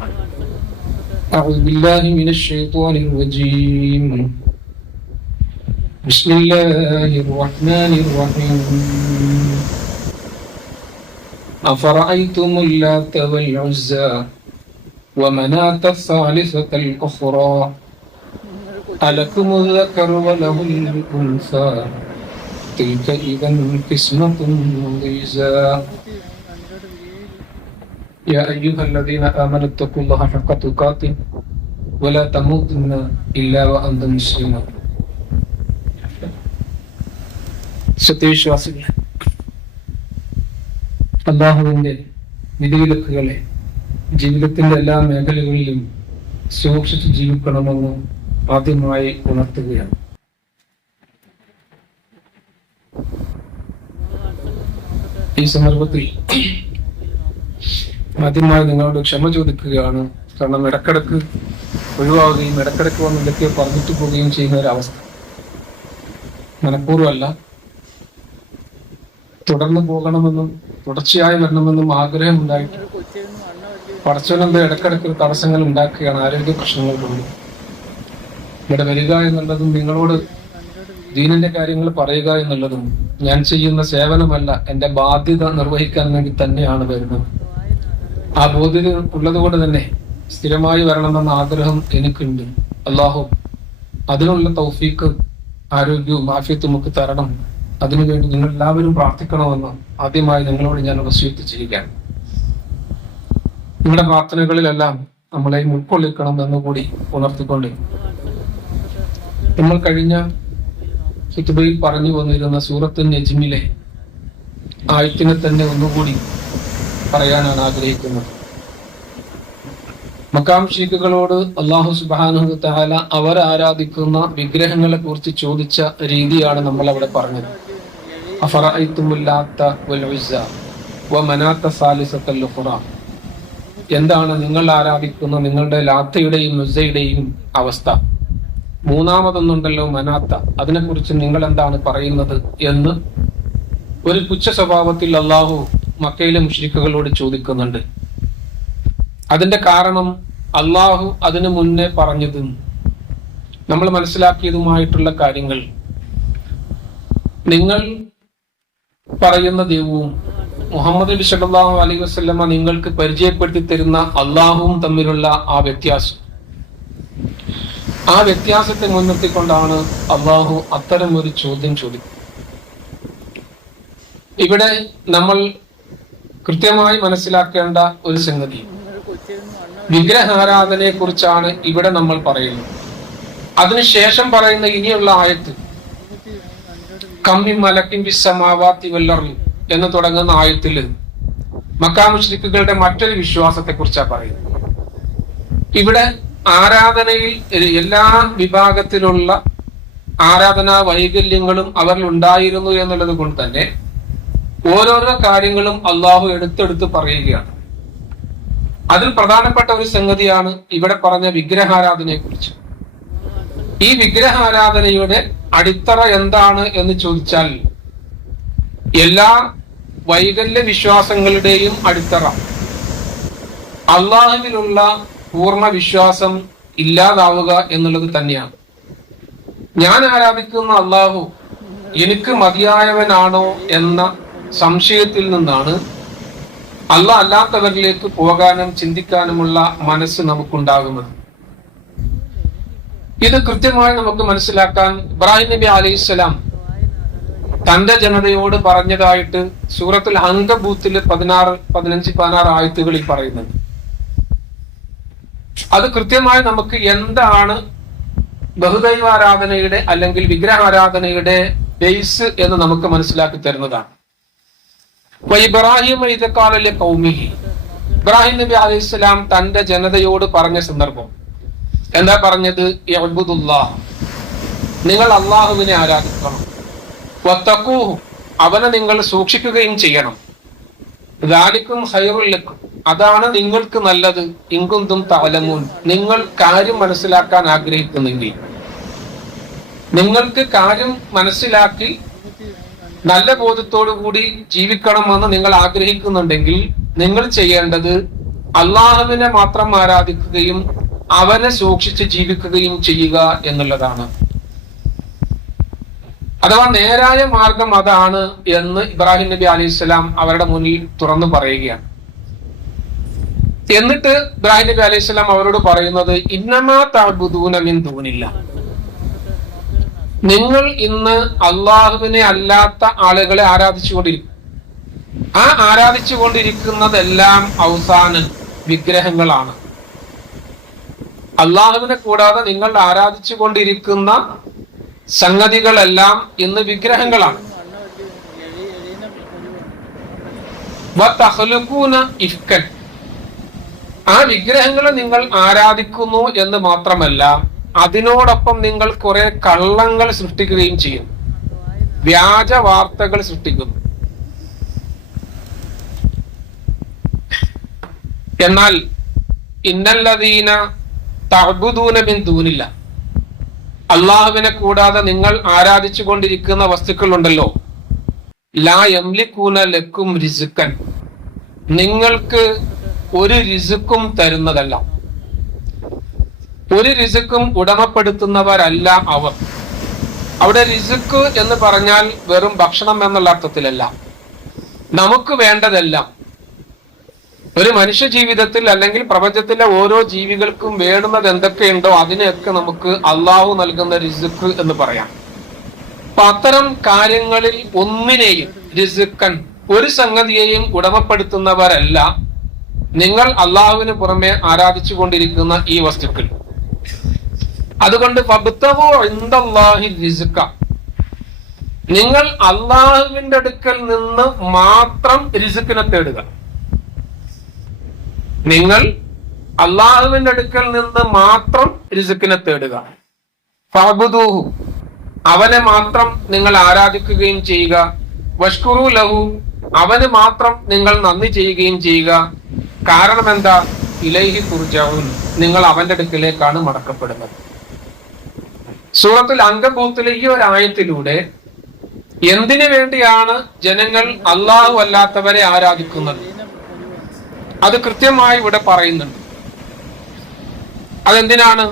أعوذ بالله من الشيطان الرجيم. بسم الله الرحمن الرحيم. أفرأيتم اللات والعزى ومناة الثالثة الأخرى؟ ألكم الذكر وله الأنثى. تلك إذا قسمة ضيزى. يا أيها الذين آمنوا اتقوا الله حق تقاته ولا تموتن إلا وأنتم مسلمون സത്യവിശ്വാസികളെ അള്ളാഹുവിന്റെ വിധിവിലക്കുകളെ ജീവിതത്തിന്റെ എല്ലാ മേഖലകളിലും സൂക്ഷിച്ച് ജീവിക്കണമെന്ന് ആദ്യമായി ഉണർത്തുകയാണ് ഈ സന്ദർഭത്തിൽ ആദ്യമായി നിങ്ങളോട് ക്ഷമ ചോദിക്കുകയാണ്. കാരണം ഇടക്കിടക്ക് ഒഴിവാകുകയും ഇടക്കിടക്ക് വന്ന് ഇതൊക്കെ പറഞ്ഞിട്ട് പോവുകയും ചെയ്യുന്ന ഒരു അവസ്ഥ മനഃപൂർവമല്ല. തുടർന്ന് പോകണമെന്നും തുടർച്ചയായി വരണമെന്നും ആഗ്രഹം ഉണ്ടായിട്ട് പടച്ചവനെന്ത് ഇടക്കിടക്ക് തടസ്സങ്ങൾ ഉണ്ടാക്കുകയാണ് ആരോഗ്യ പ്രശ്നങ്ങൾ കൊണ്ട് ഇവിടെ വരിക എന്നുള്ളതും നിങ്ങളോട് ദീനന്റെ കാര്യങ്ങൾ പറയുക എന്നുള്ളതും ഞാൻ ചെയ്യുന്ന സേവനമല്ല എന്റെ ബാധ്യത നിർവഹിക്കാൻ വേണ്ടി തന്നെയാണ് വരുന്നത്. ആ ബോധ്യത ഉള്ളത് കൊണ്ട് തന്നെ സ്ഥിരമായി വരണമെന്ന ആഗ്രഹം എനിക്കുണ്ട്. അള്ളാഹു അതിനുള്ള തൗഫീക്ക് ആരോഗ്യവും ആഫ്യത്തും ഒക്കെ തരണം. അതിനുവേണ്ടി നിങ്ങൾ എല്ലാവരും പ്രാർത്ഥിക്കണമെന്ന് ആദ്യമായി നിങ്ങളോട് ഞാൻ വസ്യൂത്ത് ചെയ്യുകയാണ്. നിങ്ങളുടെ പ്രാർത്ഥനകളിലെല്ലാം നമ്മളെ ഉൾക്കൊള്ളിക്കണം എന്നുകൂടി ഉണർത്തിക്കൊണ്ട് നമ്മൾ കഴിഞ്ഞ ഹിറ്റുബയിൽ പറഞ്ഞു വന്നിരുന്ന സൂറത്ത് നജ്മിലെ ആയത്തിനെ തന്നെ ഒന്നുകൂടി പറയാനാണ് ആഗ്രഹിക്കുന്നത്. മക്കാം ഷീഖുകളോട് അള്ളാഹു സുബാനു താല അവർ ആരാധിക്കുന്ന വിഗ്രഹങ്ങളെ കുറിച്ച് ചോദിച്ച രീതിയാണ് നമ്മൾ അവിടെ പറഞ്ഞത് എന്താണ് നിങ്ങൾ ആരാധിക്കുന്ന നിങ്ങളുടെ ലാത്തയുടെയും മുസയുടെയും അവസ്ഥ? മൂന്നാമതൊന്നുണ്ടല്ലോ മനാത്ത. അതിനെക്കുറിച്ച് നിങ്ങൾ എന്താണ് പറയുന്നത് എന്ന്? ഒരു പുച്ഛ സ്വഭാവത്തിൽ അള്ളാഹു മക്കയിലെ മുഷ്രിഖുകളോട് ചോദിക്കുന്നുണ്ട്. അതിന്റെ കാരണം അള്ളാഹു അതിനു മുന്നേ പറഞ്ഞതും നമ്മൾ മനസ്സിലാക്കിയതുമായിട്ടുള്ള കാര്യങ്ങൾ. നിങ്ങൾ പറയുന്ന ദൈവവും മുഹമ്മദ് നബി സല്ലാഹു അലൈഹി വസ്ലമ നിങ്ങൾക്ക് പരിചയപ്പെടുത്തി തരുന്ന അള്ളാഹുവും തമ്മിലുള്ള ആ വ്യത്യാസം. ആ വ്യത്യാസത്തെ മുൻനിർത്തിക്കൊണ്ടാണ് അള്ളാഹു അത്തരം ഒരു ചോദ്യം ചോദിക്കുന്നത്. ഇവിടെ നമ്മൾ കൃത്യമായി മനസ്സിലാക്കേണ്ട ഒരു സംഗതി. വിഗ്രഹാരാധനയെ കുറിച്ചാണ് ഇവിടെ നമ്മൾ പറയുന്നത്. അതിനുശേഷം പറയുന്ന ഇനിയുള്ള ആയത്ത് കമ്മി മലക്കിൻ വിസമാവാത്തി വല്ലറി എന്ന് തുടങ്ങുന്ന ആയത്തിൽ മക്കാമുഷ്രിക്കുകളുടെ മറ്റൊരു വിശ്വാസത്തെ കുറിച്ചാണ് പറയുന്നത്. ഇവിടെ ആരാധനയിൽ എല്ലാ വിഭാഗത്തിലുള്ള ആരാധനാ വൈകല്യങ്ങളും അവരിൽ ഉണ്ടായിരുന്നു എന്നുള്ളത് കൊണ്ട് തന്നെ ഓരോരോ കാര്യങ്ങളും അള്ളാഹു എടുത്തെടുത്ത് പറയുകയാണ്. അതിൽ പ്രധാനപ്പെട്ട ഒരു സംഗതിയാണ് ഇവിടെ പറഞ്ഞ വിഗ്രഹാരാധനയെ കുറിച്ച് ഈ വിഗ്രഹാരാധനയുടെ അടിത്തറ എന്താണ് എന്ന് ചോദിച്ചാൽ എല്ലാ വൈകല്യ വിശ്വാസങ്ങളുടെയും അടിത്തറ. അള്ളാഹുവിലുള്ള പൂർണ വിശ്വാസം ഇല്ലാതാവുക എന്നുള്ളത് തന്നെയാണ്. ഞാൻ ആരാധിക്കുന്ന അള്ളാഹു എനിക്ക് മതിയായവനാണോ എന്ന സംശയത്തിൽ നിന്നാണ് അല്ല അല്ലാത്തവരിലേക്ക് പോകാനും ചിന്തിക്കാനുമുള്ള മനസ്സ് നമുക്കുണ്ടാകുന്നത്. ഇത് കൃത്യമായി നമുക്ക് മനസ്സിലാക്കാൻ ഇബ്രാഹിം നബി അലൈഹിസ്സലാം തന്റെ ജനതയോട് പറഞ്ഞതായിട്ട് സൂറത്തിൽ അങ്കബൂത്തിൽ പതിനാറ് പതിനഞ്ച് പതിനാറ് ആയത്തുകളിൽ പറയുന്നത്. അത് കൃത്യമായി നമുക്ക് എന്താണ് ബഹുദൈവാരാധനയുടെ അല്ലെങ്കിൽ വിഗ്രഹാരാധനയുടെ ബേസ് എന്ന് നമുക്ക് മനസ്സിലാക്കി തരുന്നതാണ്. ഇബ്രാഹിം ഇബ്രാഹിം നബി അലൈഹി സ്വലാം തന്റെ ജനതയോട് പറഞ്ഞ സന്ദർഭം. എന്താ പറഞ്ഞത്. നിങ്ങൾ അള്ളാഹുവിനെ ആരാധിക്കണം. അവനെ നിങ്ങൾ സൂക്ഷിക്കുകയും ചെയ്യണം. ദാലിക്കും ഹൈറുല്ലക്കും അതാണ് നിങ്ങൾക്ക് നല്ലത്. ഇങ്കുന്തും തവലമൂൻ നിങ്ങൾ കാര്യം മനസ്സിലാക്കാൻ ആഗ്രഹിക്കുന്നെങ്കിൽ. നിങ്ങൾക്ക് കാര്യം മനസ്സിലാക്കി നല്ല ബോധത്തോടു കൂടി ജീവിക്കണമെന്ന് നിങ്ങൾ ആഗ്രഹിക്കുന്നുണ്ടെങ്കിൽ നിങ്ങൾ ചെയ്യേണ്ടത് അള്ളാഹുവിനെ മാത്രം ആരാധിക്കുകയും അവനെ സൂക്ഷിച്ച് ജീവിക്കുകയും ചെയ്യുക എന്നുള്ളതാണ്. അഥവാ നേരായ മാർഗം അതാണ് എന്ന് ഇബ്രാഹിം നബി അലൈഹി അവരുടെ മുന്നിൽ തുറന്നു പറയുകയാണ്. എന്നിട്ട് ഇബ്രാഹിം നബി അലൈഹി അവരോട് പറയുന്നത് ഇന്നമാ താബുദൂനമിൻ ദൂനില്ല നിങ്ങൾ ഇന്ന് അള്ളാഹുവിനെ അല്ലാത്ത ആളുകളെ ആരാധിച്ചുകൊണ്ടിരിക്കും. ആ ആരാധിച്ചുകൊണ്ടിരിക്കുന്നതെല്ലാം അവസാന വിഗ്രഹങ്ങളാണ്. അള്ളാഹുവിനെ കൂടാതെ നിങ്ങൾ ആരാധിച്ചുകൊണ്ടിരിക്കുന്ന സംഗതികളെല്ലാം ഇന്ന് വിഗ്രഹങ്ങളാണ്. ആ വിഗ്രഹങ്ങളെ നിങ്ങൾ ആരാധിക്കുന്നു എന്ന് മാത്രമല്ല അതിനോടൊപ്പം നിങ്ങൾ കുറെ കള്ളങ്ങൾ സൃഷ്ടിക്കുകയും ചെയ്യും. വ്യാജ വാർത്തകൾ സൃഷ്ടിക്കുന്നു. എന്നാൽ ഇന്നല്ലതീന തഹബുദൂന മിൻ ദൂനില്ല. അള്ളാഹുവിനെ കൂടാതെ നിങ്ങൾ ആരാധിച്ചു കൊണ്ടിരിക്കുന്ന വസ്തുക്കളുണ്ടല്ലോ. ലാ എംലിക്കൂന ലക്കും റിസുക്കൻ നിങ്ങൾക്ക് ഒരു രിസുക്കും തരുന്നതല്ല. ഒരു റിസുക്കും ഉടമപ്പെടുത്തുന്നവരല്ല അവർ. അവിടെ റിസുക്ക് എന്ന് പറഞ്ഞാൽ വെറും ഭക്ഷണം എന്നുള്ള അർത്ഥത്തിലല്ല. നമുക്ക് വേണ്ടതെല്ലാം. ഒരു മനുഷ്യ ജീവിതത്തിൽ അല്ലെങ്കിൽ പ്രപഞ്ചത്തിലെ ഓരോ ജീവികൾക്കും വേണ്ടുന്നത് എന്തൊക്കെയുണ്ടോ അതിനെയൊക്കെ നമുക്ക് അള്ളാഹു നൽകുന്ന റിസുക്ക് എന്ന് പറയാം. അപ്പൊ അത്തരം കാര്യങ്ങളിൽ ഒന്നിനെയും റിസുക്കൻ ഒരു സംഗതിയെയും ഉടമപ്പെടുത്തുന്നവരല്ല. നിങ്ങൾ അള്ളാഹുവിന് പുറമെ ആരാധിച്ചു കൊണ്ടിരിക്കുന്ന ഈ വസ്തുക്കൾ. അതുകൊണ്ട് നിങ്ങൾ അള്ളാഹുവിന്റെ അടുക്കൽ നിന്ന് മാത്രം രിസുക്കിനെ തേടുക. നിങ്ങൾ അള്ളാഹുവിന്റെ അടുക്കൽ നിന്ന് മാത്രം രിസുക്കിനെ തേടുക. ഫബുദൂഹു. അവനെ മാത്രം നിങ്ങൾ ആരാധിക്കുകയും ചെയ്യുക. വഷ്കുറു ലഹു. അവന് മാത്രം നിങ്ങൾ നന്ദി ചെയ്യുകയും ചെയ്യുക. കാരണം എന്താ ഇലൈഹി തുർജാവുൻ നിങ്ങൾ അവന്റെ അടുക്കിലേക്കാണ് മടക്കപ്പെടുന്നത്. സൂറത്തിൽ അങ്കബൂത്തിലെ ഈ ഒരു ആയത്തിലൂടെ എന്തിനു വേണ്ടിയാണ് ജനങ്ങൾ അള്ളാഹു അല്ലാത്തവരെ ആരാധിക്കുന്നത്? അത് കൃത്യമായി ഇവിടെ പറയുന്നുണ്ട്. അതെന്തിനാണ്?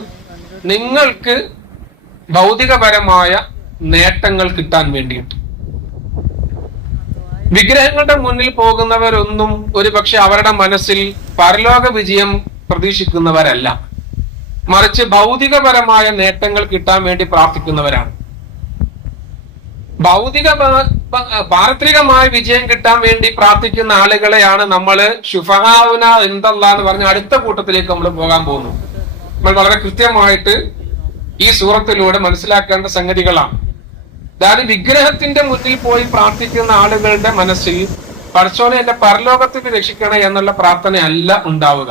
നിങ്ങൾക്ക് ഭൗതികപരമായ നേട്ടങ്ങൾ കിട്ടാൻ വേണ്ടിയിട്ട്. വിഗ്രഹങ്ങളുടെ മുന്നിൽ പോകുന്നവരൊന്നും ഒരുപക്ഷെ അവരുടെ മനസ്സിൽ പരലോക വിജയം പ്രതീക്ഷിക്കുന്നവരല്ല. മറിച്ച് ഭൗതികപരമായ നേട്ടങ്ങൾ കിട്ടാൻ വേണ്ടി പ്രാർത്ഥിക്കുന്നവരാണ്. ഭൗതിക പാരത്രികമായ വിജയം കിട്ടാൻ വേണ്ടി പ്രാർത്ഥിക്കുന്ന ആളുകളെയാണ് നമ്മൾ ഷുഫഹാവുന എന്തല്ല എന്ന് പറഞ്ഞ അടുത്ത കൂട്ടത്തിലേക്ക് നമ്മൾ പോകാൻ പോകുന്നു. നമ്മൾ വളരെ കൃത്യമായിട്ട് ഈ സൂറത്തിലൂടെ മനസ്സിലാക്കേണ്ട സംഗതികളാണ്. അതായത് വിഗ്രഹത്തിന്റെ മുന്നിൽ പോയി പ്രാർത്ഥിക്കുന്ന ആളുകളുടെ മനസ്സിൽ പടച്ചോനെ എന്റെ പരലോകത്തിന് രക്ഷിക്കണേ എന്നുള്ള പ്രാർത്ഥനയല്ല ഉണ്ടാവുക.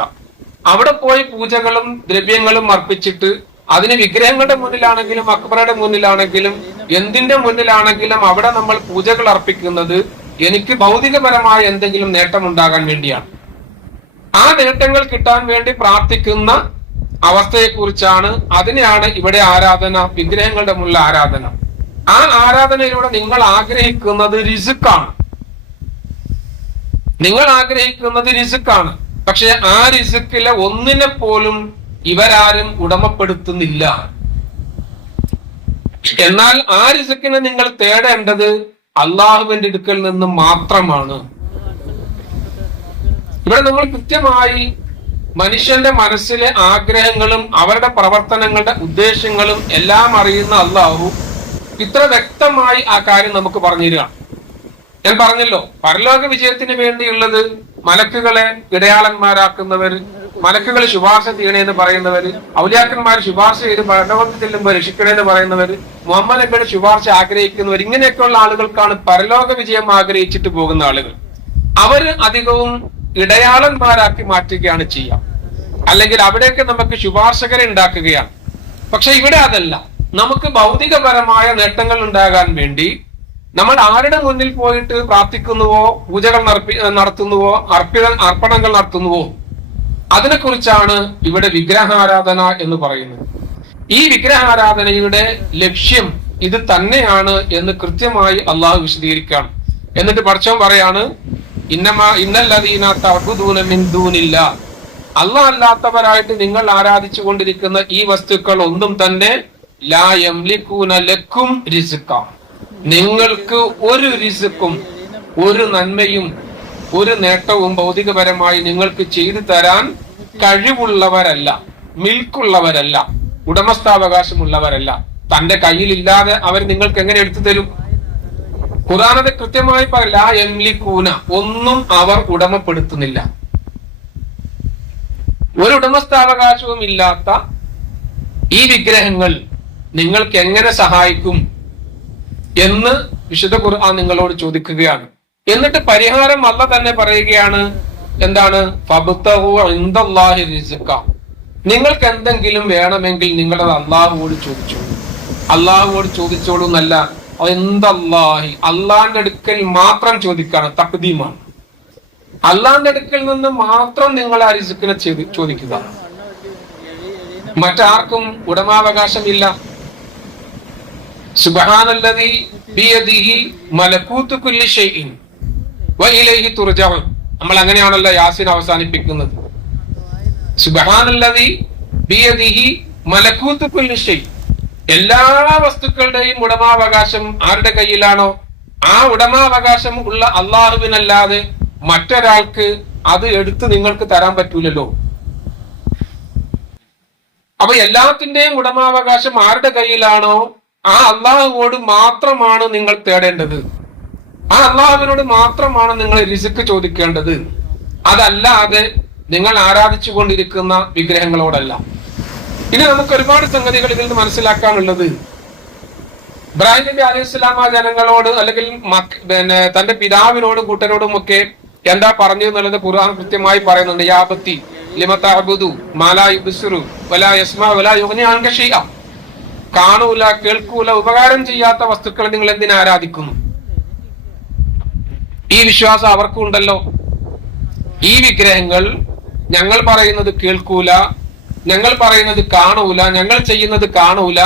അവിടെ പോയി പൂജകളും ദ്രവ്യങ്ങളും അർപ്പിച്ചിട്ട് അതിന് വിഗ്രഹങ്ങളുടെ മുന്നിലാണെങ്കിലും അക്ബറുടെ മുന്നിലാണെങ്കിലും എന്തിന്റെ മുന്നിലാണെങ്കിലും അവിടെ നമ്മൾ പൂജകൾ അർപ്പിക്കുന്നത് എനിക്ക് ഭൗതികപരമായ എന്തെങ്കിലും നേട്ടം ഉണ്ടാകാൻ വേണ്ടിയാണ്. ആ നേട്ടങ്ങൾ കിട്ടാൻ വേണ്ടി പ്രാർത്ഥിക്കുന്ന അവസ്ഥയെക്കുറിച്ചാണ് അതിനെയാണ് ഇവിടെ ആരാധന വിഗ്രഹങ്ങളുടെ മുന്നിൽ ആരാധന. ആ ആരാധനയിലൂടെ നിങ്ങൾ ആഗ്രഹിക്കുന്നത് രിസുക്കാണ്. നിങ്ങൾ ആഗ്രഹിക്കുന്നത് രിസുക്കാണ്. പക്ഷെ ആ രിസുക്കിലെ ഒന്നിനെ പോലും ഇവരാരും ഉടമപ്പെടുത്തുന്നില്ല. എന്നാൽ ആ രിസുക്കിനെ നിങ്ങൾ തേടേണ്ടത് അള്ളാഹുവിന്റെ അടുക്കൽ നിന്ന് മാത്രമാണ്. ഇവിടെ നമ്മൾ കൃത്യമായി മനുഷ്യന്റെ മനസ്സിലെ ആഗ്രഹങ്ങളും അവരുടെ പ്രവർത്തനങ്ങളുടെ ഉദ്ദേശങ്ങളും എല്ലാം അറിയുന്ന അള്ളാഹു ഇത്ര വ്യക്തമായി ആ കാര്യം നമുക്ക് പറഞ്ഞു തരിക ഞാൻ പറഞ്ഞല്ലോ പരലോക വിജയത്തിന് വേണ്ടിയുള്ളത് മലക്കുകളെ ഇടയാളന്മാരാക്കുന്നവർ മലക്കുകൾ ശുപാർശ ചെയ്യണേന്ന് പറയുന്നവര് ഔലിയാക്കന്മാർ ശുപാർശ ചെയ്ത് ഭരണവത്തിൽ ചെല്ലുമ്പോൾ രക്ഷിക്കണേന്ന് പറയുന്നവര് മുഹമ്മദ് നബിയുടെ ശുപാർശ ആഗ്രഹിക്കുന്നവർ ഇങ്ങനെയൊക്കെയുള്ള ആളുകൾക്കാണ് പരലോക വിജയം ആഗ്രഹിച്ചിട്ട് പോകുന്ന ആളുകൾ. അവർ അധികവും ഇടയാളന്മാരാക്കി മാറ്റുകയാണ് ചെയ്യുക. അല്ലെങ്കിൽ അവിടെയൊക്കെ നമുക്ക് ശുപാർശകരെ ഉണ്ടാക്കുകയാണ്. പക്ഷെ ഇവിടെ അതല്ല. നമുക്ക് ഭൗതികപരമായ നേട്ടങ്ങൾ ഉണ്ടാകാൻ വേണ്ടി നമ്മൾ ആരുടെ മുന്നിൽ പോയിട്ട് പ്രാർത്ഥിക്കുന്നുവോ പൂജകൾ നടപ്പി- നടത്തുന്നുവോ അർപ്പിത അർപ്പണങ്ങൾ നടത്തുന്നുവോ? അതിനെക്കുറിച്ചാണ് ഇവിടെ വിഗ്രഹാരാധന എന്ന് പറയുന്നത്. ഈ വിഗ്രഹാരാധനയുടെ ലക്ഷ്യം ഇത് തന്നെയാണ് എന്ന് കൃത്യമായി അള്ളാഹു വിശദീകരിക്കുകയാണ്. എന്നിട്ട് പഠിച്ചവൻ പറയാണ് ഇന്നമാ ഇന്നല്ലതീന തഅബുദൂന മിൻ അല്ലാത്തവരായിട്ട് നിങ്ങൾ ആരാധിച്ചു കൊണ്ടിരിക്കുന്ന ഈ വസ്തുക്കൾ ഒന്നും തന്നെ ലക്കും നിങ്ങൾക്ക് ഒരു റിസുക്കും ഒരു നന്മയും ഒരു നേട്ടവും ഭൗതികപരമായി നിങ്ങൾക്ക് ചെയ്തു തരാൻ കഴിവുള്ളവരല്ല മിൽക്കുള്ളവരല്ല ഉടമസ്ഥാവകാശമുള്ളവരല്ല. തന്റെ കയ്യിൽ ഇല്ലാതെ അവർ നിങ്ങൾക്ക് എങ്ങനെ എടുത്തു തരും? ഖുറാനത് കൃത്യമായി പറയില്ല എംലിക്കൂന ഒന്നും അവർ ഉടമപ്പെടുത്തുന്നില്ല. ഒരു ഉടമസ്ഥാവകാശവും ഇല്ലാത്ത ഈ വിഗ്രഹങ്ങൾ നിങ്ങൾക്ക് എങ്ങനെ സഹായിക്കും എന്ന് വിശുദ്ധ ഖുർആൻ നിങ്ങളോട് ചോദിക്കുകയാണ്. എന്നിട്ട് പരിഹാരം അല്ല തന്നെ പറയുകയാണ് എന്താണ്. നിങ്ങൾക്ക് എന്തെങ്കിലും വേണമെങ്കിൽ നിങ്ങളത് അള്ളാഹുവോട് ചോദിച്ചോളൂ. അള്ളാഹുവോട് ചോദിച്ചോളൂ എന്നല്ല എന്തല്ലാഹി അള്ളാന്റെ അടുക്കൽ മാത്രം ചോദിക്കാണ് തക്തീമാണ് അള്ളാന്റെ അടുക്കൽ നിന്ന് മാത്രം നിങ്ങൾ ആ റിസുക്കിനെ ചോദിക്കുക. മറ്റാർക്കും ഉടമാവകാശമില്ല. നമ്മൾ അങ്ങനെയാണല്ലോ യാസിൻ അവസാനിപ്പിക്കുന്നത്. എല്ലാ വസ്തുക്കളുടെയും ഉടമാവകാശം ആരുടെ കയ്യിലാണോ? ആ ഉടമാവകാശം ഉള്ള അള്ളാഹുവിനല്ലാതെ മറ്റൊരാൾക്ക് അത് എടുത്ത് നിങ്ങൾക്ക് തരാൻ പറ്റൂലല്ലോ. അപ്പൊ എല്ലാത്തിന്റെയും ഉടമാവകാശം ആരുടെ കയ്യിലാണോ? ആ അള്ളാഹുവോട് മാത്രമാണ് നിങ്ങൾ തേടേണ്ടത്. ആ അള്ളാഹുവിനോട് മാത്രമാണ് നിങ്ങൾ രിസിക്ക് ചോദിക്കേണ്ടത്. അതല്ലാതെ നിങ്ങൾ ആരാധിച്ചു കൊണ്ടിരിക്കുന്ന വിഗ്രഹങ്ങളോടല്ല. ഇനി നമുക്ക് ഒരുപാട് സംഗതികൾ ഇതിൽ നിന്ന് മനസ്സിലാക്കാനുള്ളത്. ഇബ്രാഹിം നബി അലൈഹി ആ ജനങ്ങളോട് അല്ലെങ്കിൽ പിന്നെ തന്റെ പിതാവിനോടും കൂട്ടരോടും ഒക്കെ എന്താ പറഞ്ഞു എന്നുള്ളത് ഖുർആൻ കൃത്യമായി പറയുന്നുണ്ട്. യാബത്തി ലിമത്തഅബുദു മാലാ യുബ്സുറു വലാ യസ്മാ വലാ യുഗ്നി അൻക ഷൈഅ. കാണൂല കേൾക്കൂല ഉപകാരം ചെയ്യാത്ത വസ്തുക്കളെ നിങ്ങൾ എന്തിനാ ആരാധിക്കുന്നു? ഈ വിശ്വാസം അവർക്കും ഉണ്ടല്ലോ ഈ വിഗ്രഹങ്ങൾ ഞങ്ങൾ പറയുന്നത് കേൾക്കൂല ഞങ്ങൾ പറയുന്നത് കാണൂല ഞങ്ങൾ ചെയ്യുന്നത് കാണൂല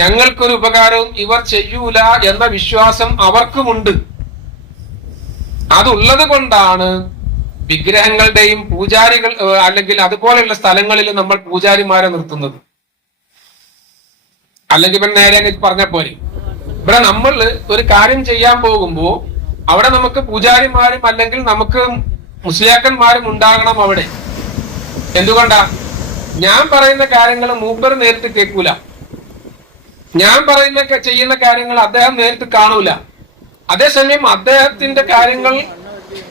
ഞങ്ങൾക്കൊരു ഉപകാരവും ഇവർ ചെയ്യൂല എന്ന വിശ്വാസം അവർക്കുമുണ്ട്. അതുള്ളത് കൊണ്ടാണ് വിഗ്രഹങ്ങളുടെയും പൂജാരികൾ അല്ലെങ്കിൽ അതുപോലെയുള്ള സ്ഥലങ്ങളിൽ നമ്മൾ പൂജാരിമാരെ നിർത്തുന്നത്. അല്ലെങ്കിൽ ഇവൻ നേരെ അങ്ങ് പറഞ്ഞ പോലെ ഇവിടെ നമ്മൾ ഒരു കാര്യം ചെയ്യാൻ പോകുമ്പോ അവിടെ നമുക്ക് പൂജാരിമാരും അല്ലെങ്കിൽ നമുക്ക് മുസ്ലിയാക്കന്മാരും ഉണ്ടാകണം അവിടെ. എന്തുകൊണ്ടാ? ഞാൻ പറയുന്ന കാര്യങ്ങൾ മൂപ്പർ നേരിട്ട് കേൾക്കൂല. ഞാൻ പറയുന്ന ചെയ്യുന്ന കാര്യങ്ങൾ അദ്ദേഹം നേരിട്ട് കാണൂല. അതേസമയം അദ്ദേഹത്തിന്റെ കാര്യങ്ങൾ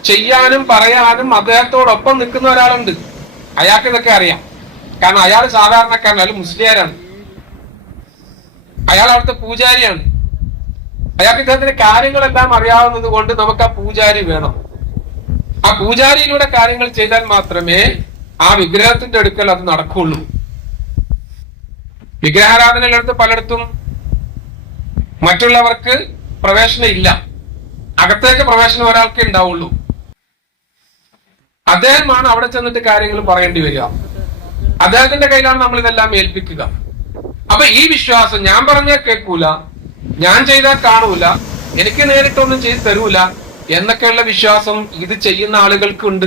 ചെയ്യാനും പറയാനും അദ്ദേഹത്തോടൊപ്പം നിൽക്കുന്ന ഒരാളുണ്ട്. അയാൾക്ക് ഇതൊക്കെ അറിയാം. കാരണം അയാൾ സാധാരണക്കാരനല്ല മുസ്ലിയാരാണ്. അയാൾ അവിടുത്തെ പൂജാരിയാണ്. അയാൾക്ക് ഇദ്ദേഹത്തിന്റെ കാര്യങ്ങളെല്ലാം അറിയാവുന്നത് കൊണ്ട് നമുക്ക് ആ പൂജാരി വേണം. ആ പൂജാരിയിലൂടെ കാര്യങ്ങൾ ചെയ്താൽ മാത്രമേ ആ വിഗ്രഹത്തിന്റെ അടുക്കൽ അത് നടക്കുള്ളൂ. വിഗ്രഹാരാധനകളെടുത്ത് പലയിടത്തും മറ്റുള്ളവർക്ക് പ്രവേശനം ഇല്ല. അകത്തേക്ക് പ്രവേശനം ഒരാൾക്ക് ഉണ്ടാവുള്ളൂ. അദ്ദേഹമാണ് അവിടെ ചെന്നിട്ട് കാര്യങ്ങൾ പറയേണ്ടി വരിക. അദ്ദേഹത്തിന്റെ കയ്യിലാണ് നമ്മൾ ഇതെല്ലാം ഏൽപ്പിക്കുക. അപ്പൊ ഈ വിശ്വാസം ഞാൻ പറഞ്ഞാൽ കേൾക്കൂല ഞാൻ ചെയ്താൽ കാണൂല എനിക്ക് നേരിട്ടൊന്നും ചെയ്ത് തരൂല എന്നൊക്കെയുള്ള വിശ്വാസം ഇത് ചെയ്യുന്ന ആളുകൾക്ക് ആളുകൾക്കുണ്ട്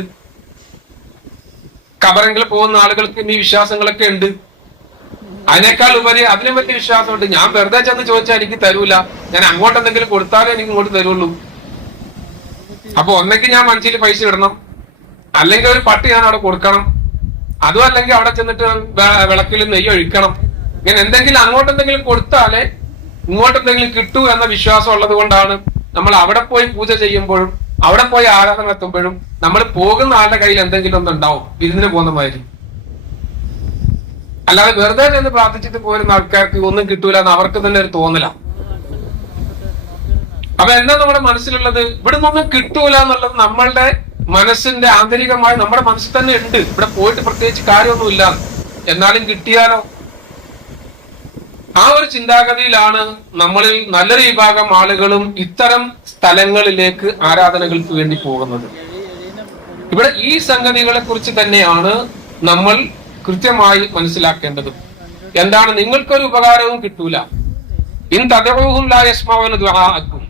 കബറെങ്കിൽ പോകുന്ന ആളുകൾക്ക് ഈ വിശ്വാസങ്ങളൊക്കെ ഉണ്ട്. അതിനേക്കാൾ ഉപരി അതിനും വലിയ വിശ്വാസമുണ്ട്. ഞാൻ വെറുതെ ചെന്ന് ചോദിച്ചാൽ എനിക്ക് തരൂല. ഞാൻ അങ്ങോട്ട് എന്തെങ്കിലും കൊടുത്താലേ എനിക്ക് ഇങ്ങോട്ട് തരുള്ളൂ. അപ്പൊ ഒന്നെങ്കിൽ ഞാൻ മനസ്സിൽ പൈസ ഇടണം. അല്ലെങ്കിൽ ഒരു പട്ടി ഞാൻ അവിടെ കൊടുക്കണം. അതും അല്ലെങ്കിൽ അവിടെ ചെന്നിട്ട് വിളക്കിൽ നെയ്യ് ഒഴിക്കണം. ഇങ്ങനെ എന്തെങ്കിലും അങ്ങോട്ട് എന്തെങ്കിലും കൊടുത്താലേ ഇങ്ങോട്ട് എന്തെങ്കിലും കിട്ടൂ എന്ന വിശ്വാസം ഉള്ളത് കൊണ്ടാണ് നമ്മൾ അവിടെ പോയി പൂജ ചെയ്യുമ്പോഴും അവിടെ പോയി ആരാധന എത്തുമ്പോഴും നമ്മൾ പോകുന്ന ആളുടെ കയ്യിൽ എന്തെങ്കിലും ഒന്ന് ഉണ്ടാവും വിരുന്നിന് പോകുന്ന മാതിരി. അല്ലാതെ വെറുതെ ചെന്ന് പ്രാർത്ഥിച്ചിട്ട് പോരുന്ന ആൾക്കാർക്ക് ഒന്നും കിട്ടൂല എന്ന് അവർക്ക് തന്നെ ഒരു തോന്നല. അപ്പൊ എന്താ നമ്മുടെ മനസ്സിലുള്ളത്? ഇവിടെ നിന്നൊന്നും കിട്ടൂല എന്നുള്ളത് നമ്മളുടെ മനസ്സിന്റെ ആന്തരികമായി നമ്മുടെ മനസ്സിൽ തന്നെ ഉണ്ട്. ഇവിടെ പോയിട്ട് പ്രത്യേകിച്ച് കാര്യമൊന്നുമില്ല. എന്നാലും കിട്ടിയാലോ? ആ ഒരു ചിന്താഗതിയിലാണ് നമ്മളിൽ നല്ലൊരു വിഭാഗം ആളുകളും ഇത്തരം സ്ഥലങ്ങളിലേക്ക് ആരാധനകൾക്ക് വേണ്ടി പോകുന്നത്. ഇവിടെ ഈ സംഗതികളെ കുറിച്ച് തന്നെയാണ് നമ്മൾ കൃത്യമായി മനസ്സിലാക്കേണ്ടത്. എന്താണ്? നിങ്ങൾക്കൊരു ഉപകാരവും കിട്ടൂല. ഇൻ ദ്വാക്കും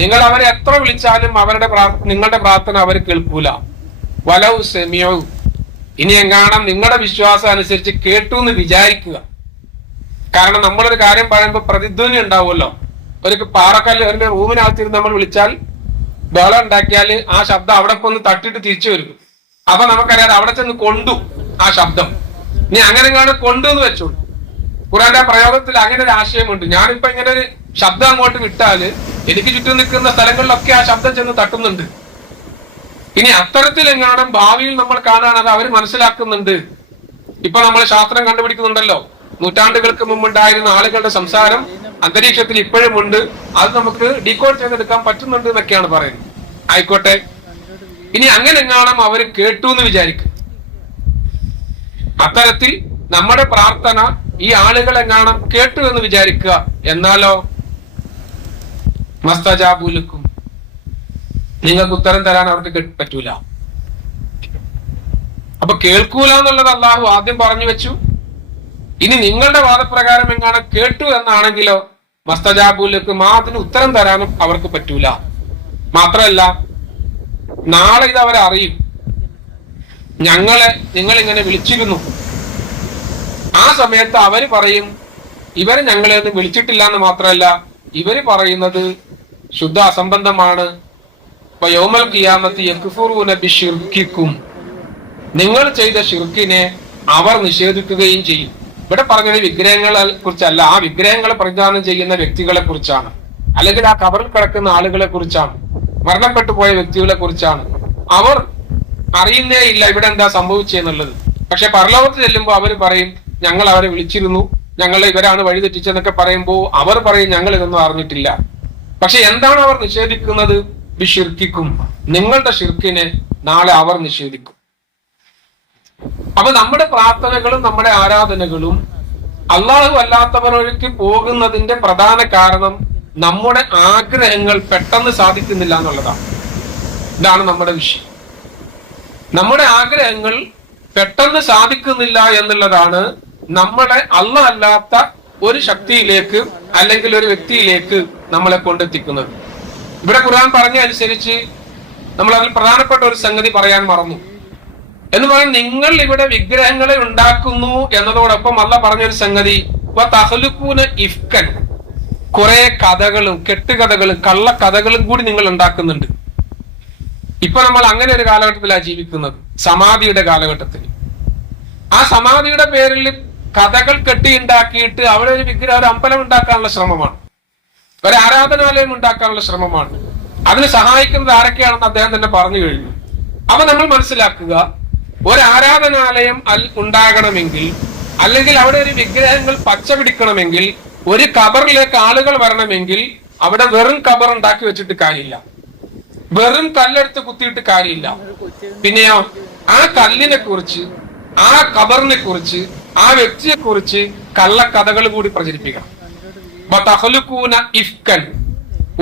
നിങ്ങൾ അവരെ എത്ര വിളിച്ചാലും അവരുടെ നിങ്ങളുടെ പ്രാർത്ഥന അവർ കേൾക്കൂല. വലവ് സെമിയവും ഇനി എങ്ങാണം നിങ്ങളുടെ വിശ്വാസം അനുസരിച്ച് കേട്ടു എന്ന് വിചാരിക്കുക. കാരണം നമ്മളൊരു കാര്യം പറയുമ്പോൾ പ്രതിധ്വനി ഉണ്ടാവുമല്ലോ. ഒരു പാറക്കല്ല് ഒരു റൂമിനകത്തിരുന്ന് നമ്മൾ വിളിച്ചാൽ ബഹളം ഉണ്ടാക്കിയാൽ ആ ശബ്ദം അവിടെ ഒന്ന് തട്ടിട്ട് തിരിച്ചു വരും. അപ്പൊ നമുക്കറിയാതെ അവിടെ ചെന്ന് കൊണ്ടു ആ ശബ്ദം. നീ അങ്ങനെ കാണും കൊണ്ടു എന്ന് വെച്ചോളൂ. ഖുറാന്റെ പ്രയോഗത്തിൽ അങ്ങനെ ഒരു ആശയമുണ്ട്. ഞാനിപ്പോ ഇങ്ങനെ ഒരു ശബ്ദം അങ്ങോട്ട് വിട്ടാൽ എനിക്ക് ചുറ്റും നിൽക്കുന്ന സ്ഥലങ്ങളിലൊക്കെ ആ ശബ്ദം ചെന്ന് തട്ടുന്നുണ്ട്. ഇനി അത്തരത്തിൽ എങ്ങാനും ഭാവിയിൽ നമ്മൾ കാണാൻ അത് അവർ മനസ്സിലാക്കുന്നുണ്ട്. ഇപ്പൊ നമ്മൾ ശാസ്ത്രം കണ്ടുപിടിക്കുന്നുണ്ടല്ലോ. നൂറ്റാണ്ടുകൾക്ക് മുമ്പുണ്ടായിരുന്ന ആളുകളുടെ സംസാരം അന്തരീക്ഷത്തിൽ ഇപ്പോഴും ഉണ്ട്. അത് നമുക്ക് ഡീകോഡ് ചെയ്തെടുക്കാൻ പറ്റുന്നുണ്ട് എന്നൊക്കെയാണ് പറയുന്നത്. ആയിക്കോട്ടെ. ഇനി അങ്ങനെ എങ്ങാണം അവർ കേട്ടു എന്ന് വിചാരിക്കും. അത്തരത്തിൽ നമ്മുടെ പ്രാർത്ഥന ഈ ആളുകൾ എങ്ങാണം കേട്ടു എന്ന് വിചാരിക്കുക എന്നാലോ? മസ്തജാബുലുക്കും നിങ്ങൾക്ക് ഉത്തരം തരാൻ അവർക്ക് പറ്റൂല. അപ്പൊ കേൾക്കൂല എന്നുള്ളത് അള്ളാഹു ആദ്യം പറഞ്ഞു വെച്ചു. ഇനി നിങ്ങളുടെ വാദപ്രകാരം എങ്ങാണ് കേട്ടു എന്നാണെങ്കിലോ മസ്തജാബുലേക്ക് മാത്രം ഉത്തരം തരാനും അവർക്ക് പറ്റൂല. മാത്രമല്ല നാളെ ഇത് അവരെ അറിയും. ഞങ്ങളെ നിങ്ങൾ ഇങ്ങനെ വിളിച്ചിരുന്നു. ആ സമയത്ത് അവർ പറയും ഇവരെ ഞങ്ങളെ ഒന്നും വിളിച്ചിട്ടില്ല എന്ന് മാത്രമല്ല ഇവർ പറയുന്നത് ശുദ്ധ അസംബന്ധമാണ് ഇപ്പൊ യോമൽ കിയാമത്ത് നിങ്ങൾ ചെയ്ത ഷിർക്കിനെ അവർ നിഷേധിക്കുകയും ചെയ്യും. ഇവിടെ പറഞ്ഞത് വിഗ്രഹങ്ങളെ കുറിച്ചല്ല. ആ വിഗ്രഹങ്ങളെ പ്രതിദാനം ചെയ്യുന്ന വ്യക്തികളെ കുറിച്ചാണ്. അല്ലെങ്കിൽ ആ കവറിൽ കിടക്കുന്ന ആളുകളെ കുറിച്ചാണ്. മരണപ്പെട്ടു പോയ വ്യക്തികളെ കുറിച്ചാണ്. അവർ അറിയുന്നേ ഇല്ല ഇവിടെ എന്താ സംഭവിച്ചെന്നുള്ളത് പക്ഷെ പരലോകത്ത് ചെല്ലുമ്പോൾ അവർ പറയും ഞങ്ങൾ അവരെ വിളിച്ചിരുന്നു. ഞങ്ങൾ ഇവരാണ് വഴി തെറ്റിച്ചെന്നൊക്കെ പറയുമ്പോൾ അവർ പറയും ഞങ്ങൾ ഇതൊന്നും അറിഞ്ഞിട്ടില്ല. പക്ഷെ എന്താണ് അവർ നിഷേധിക്കുന്നത്? ഷിർക്കിക്കും നിങ്ങളുടെ ഷിർക്കിനെ നാളെ അവർ നിഷേധിക്കും. അപ്പൊ നമ്മുടെ പ്രാർത്ഥനകളും നമ്മുടെ ആരാധനകളും അള്ളാഹു അല്ലാത്തവരൊഴുക്ക് പോകുന്നതിന്റെ പ്രധാന കാരണം നമ്മുടെ ആഗ്രഹങ്ങൾ പെട്ടെന്ന് സാധിക്കുന്നില്ല എന്നുള്ളതാണ്. ഇതാണ് നമ്മുടെ വിഷയം. നമ്മുടെ ആഗ്രഹങ്ങൾ പെട്ടെന്ന് സാധിക്കുന്നില്ല എന്നുള്ളതാണ് നമ്മളെ അല്ല അല്ലാത്ത ഒരു ശക്തിയിലേക്ക് അല്ലെങ്കിൽ ഒരു വ്യക്തിയിലേക്ക് നമ്മളെ കൊണ്ടെത്തിക്കുന്നത്. ഇവിടെ ഖുർആൻ പറഞ്ഞ അനുസരിച്ച് നമ്മൾ അതിൽ പ്രധാനപ്പെട്ട ഒരു സംഗതി പറയാൻ മറന്നു. എന്ന് പറഞ്ഞാൽ നിങ്ങൾ ഇവിടെ വിഗ്രഹങ്ങളെ ഉണ്ടാക്കുന്നു എന്നതോടൊപ്പം അല്ല പറഞ്ഞൊരു സംഗതി. ഇഫ്കൻ. കുറെ കഥകളും കെട്ടുകഥകളും കള്ളക്കഥകളും കൂടി നിങ്ങൾ ഉണ്ടാക്കുന്നുണ്ട്. ഇപ്പൊ നമ്മൾ അങ്ങനെ ഒരു കാലഘട്ടത്തിലാണ് ജീവിക്കുന്നത്. സമാധിയുടെ കാലഘട്ടത്തിൽ. ആ സമാധിയുടെ പേരിൽ കഥകൾ കെട്ടിയുണ്ടാക്കിയിട്ട് അവിടെ ഒരു വിഗ്രഹം ഒരു അമ്പലം ഉണ്ടാക്കാനുള്ള ശ്രമമാണ്. ഒരു ആരാധനാലയം ഉണ്ടാക്കാനുള്ള ശ്രമമാണ്. അതിന് സഹായിക്കുന്നത് ആരൊക്കെയാണെന്ന് അദ്ദേഹം തന്നെ പറഞ്ഞു കഴിഞ്ഞു. അപ്പൊ നമ്മൾ മനസ്സിലാക്കുക ഒരു ആരാധനാലയം അൽ ഉണ്ടാകണമെങ്കിൽ അല്ലെങ്കിൽ അവിടെ ഒരു വിഗ്രഹങ്ങൾ പച്ച പിടിക്കണമെങ്കിൽ ഒരു കബറിലേക്ക് ആളുകൾ വരണമെങ്കിൽ അവിടെ വെറും കബർ ഉണ്ടാക്കി വെച്ചിട്ട് കാര്യമില്ല. വെറും കല്ലെടുത്ത് കുത്തിയിട്ട് കാര്യമില്ല. പിന്നെയോ ആ കല്ലിനെ കുറിച്ച് ആ കബറിനെ കുറിച്ച് ആ വ്യക്തിയെ കുറിച്ച് കള്ളക്കഥകൾ കൂടി പ്രചരിപ്പിക്കണം. ഇഫ്കൻ.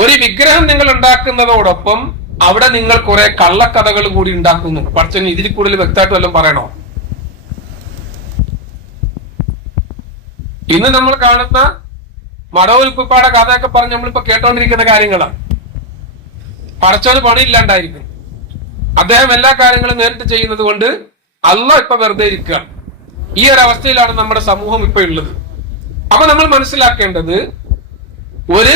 ഒരു വിഗ്രഹം നിങ്ങൾ ഉണ്ടാക്കുന്നതോടൊപ്പം അവിടെ നിങ്ങൾ കുറെ കള്ളക്കഥകൾ കൂടി ഉണ്ടാക്കുന്നു. പക്ഷേ ഇതിൽ കൂടുതൽ വ്യക്തമായിട്ട് വല്ലതും പറയണോ? ഇന്ന് നമ്മൾ കാണുന്ന മടവുൽപ്പാടെ കഥയൊക്കെ പറഞ്ഞ് നമ്മളിപ്പോ കേട്ടോണ്ടിരിക്കുന്ന കാര്യങ്ങളാണ്. പടച്ചോന് പണിയില്ലാണ്ടായിരിക്കും. അദ്ദേഹം എല്ലാ കാര്യങ്ങളും നേരിട്ട് ചെയ്യുന്നത് കൊണ്ട് അല്ല ഇപ്പൊ വെറുതെ ഇരിക്കുക ഈ ഒരു അവസ്ഥയിലാണ് നമ്മുടെ സമൂഹം ഇപ്പൊ ഉള്ളത്. അപ്പൊ നമ്മൾ മനസ്സിലാക്കേണ്ടത് ഒരു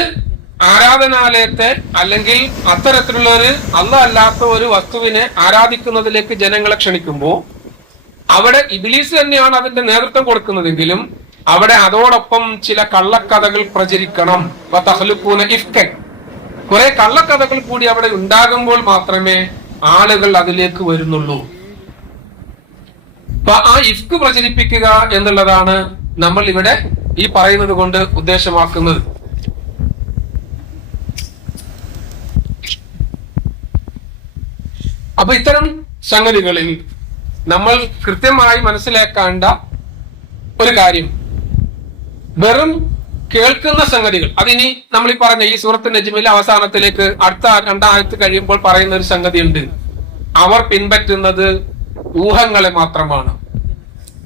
ആരാധനാലയത്തെ അല്ലെങ്കിൽ അത്തരത്തിലുള്ള ഒരു അല്ല അല്ലാത്ത ഒരു വസ്തുവിനെ ആരാധിക്കുന്നതിലേക്ക് ജനങ്ങളെ ക്ഷണിക്കുമ്പോൾ അവിടെ ഇബിലീസ് തന്നെയാണ് അതിന്റെ നേതൃത്വം കൊടുക്കുന്നതെങ്കിലും അവിടെ അതോടൊപ്പം ചില കള്ളക്കഥകൾ പ്രചരിക്കണം. കുറെ കള്ളക്കഥകൾ കൂടി അവിടെ ഉണ്ടാകുമ്പോൾ മാത്രമേ ആളുകൾ അതിലേക്ക് വരുന്നുള്ളൂ. അപ്പൊ ആ ഇഫ്ക് പ്രചരിപ്പിക്കുക എന്നുള്ളതാണ് നമ്മൾ ഇവിടെ ഈ പറയുന്നത് കൊണ്ട് ഉദ്ദേശമാക്കുന്നത്. അപ്പൊ ഇത്തരം സംഗതികളിൽ നമ്മൾ കൃത്യമായി മനസ്സിലാക്കേണ്ട ഒരു കാര്യം. വെറും കേൾക്കുന്ന സംഗതികൾ. അതിനി നമ്മൾ ഈ പറഞ്ഞ ഈ സൂറത്ത് നജ്മിലെ അവസാനത്തിലേക്ക് അടുത്ത രണ്ടായത്ത് കഴിയുമ്പോൾ പറയുന്ന ഒരു സംഗതി ഉണ്ട് അവർ പിൻപറ്റുന്നത് ഊഹങ്ങളെ മാത്രമാണ്.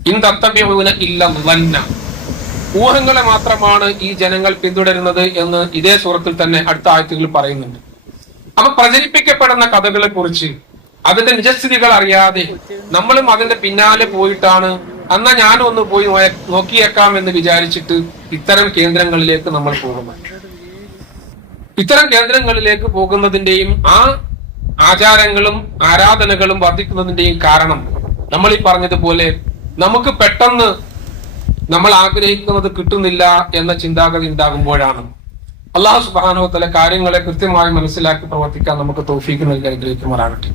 ഇന്തത്തമ്യൂന ഇല്ല വന്ന. ഊഹങ്ങളെ മാത്രമാണ് ഈ ജനങ്ങൾ പിന്തുടരുന്നത് എന്ന് ഇതേ സൂറത്തിൽ തന്നെ അടുത്ത ആഴ്ചകളിൽ പറയുന്നുണ്ട്. അപ്പൊ പ്രചരിപ്പിക്കപ്പെടുന്ന കഥകളെ കുറിച്ച് അതിന്റെ നിജസ്ഥിതികൾ അറിയാതെ നമ്മളും അതിന്റെ പിന്നാലെ പോയിട്ടാണ്. എന്നാ ഞാനും ഒന്ന് പോയി നോക്കിയേക്കാം എന്ന് വിചാരിച്ചിട്ട് ഇത്തരം കേന്ദ്രങ്ങളിലേക്ക് നമ്മൾ പോകുന്നു ഇത്തരം കേന്ദ്രങ്ങളിലേക്ക് പോകുന്നതിന്റെയും ആ ആചാരങ്ങളും ആരാധനകളും വർദ്ധിക്കുന്നതിന്റെയും കാരണം നമ്മൾ ഈ പറഞ്ഞതുപോലെ നമുക്ക് പെട്ടെന്ന് നമ്മൾ ആഗ്രഹിക്കുന്നത് കിട്ടുന്നില്ല എന്ന ചിന്താഗതി ഉണ്ടാകുമ്പോഴാണ്. അള്ളാഹു സുബാനുവത്തിലെ കാര്യങ്ങളെ കൃത്യമായി മനസ്സിലാക്കി പ്രവർത്തിക്കാൻ നമുക്ക് തോഫീക്ക് നൽകി അനുഗ്രഹിക്കുമാറാകട്ടെ.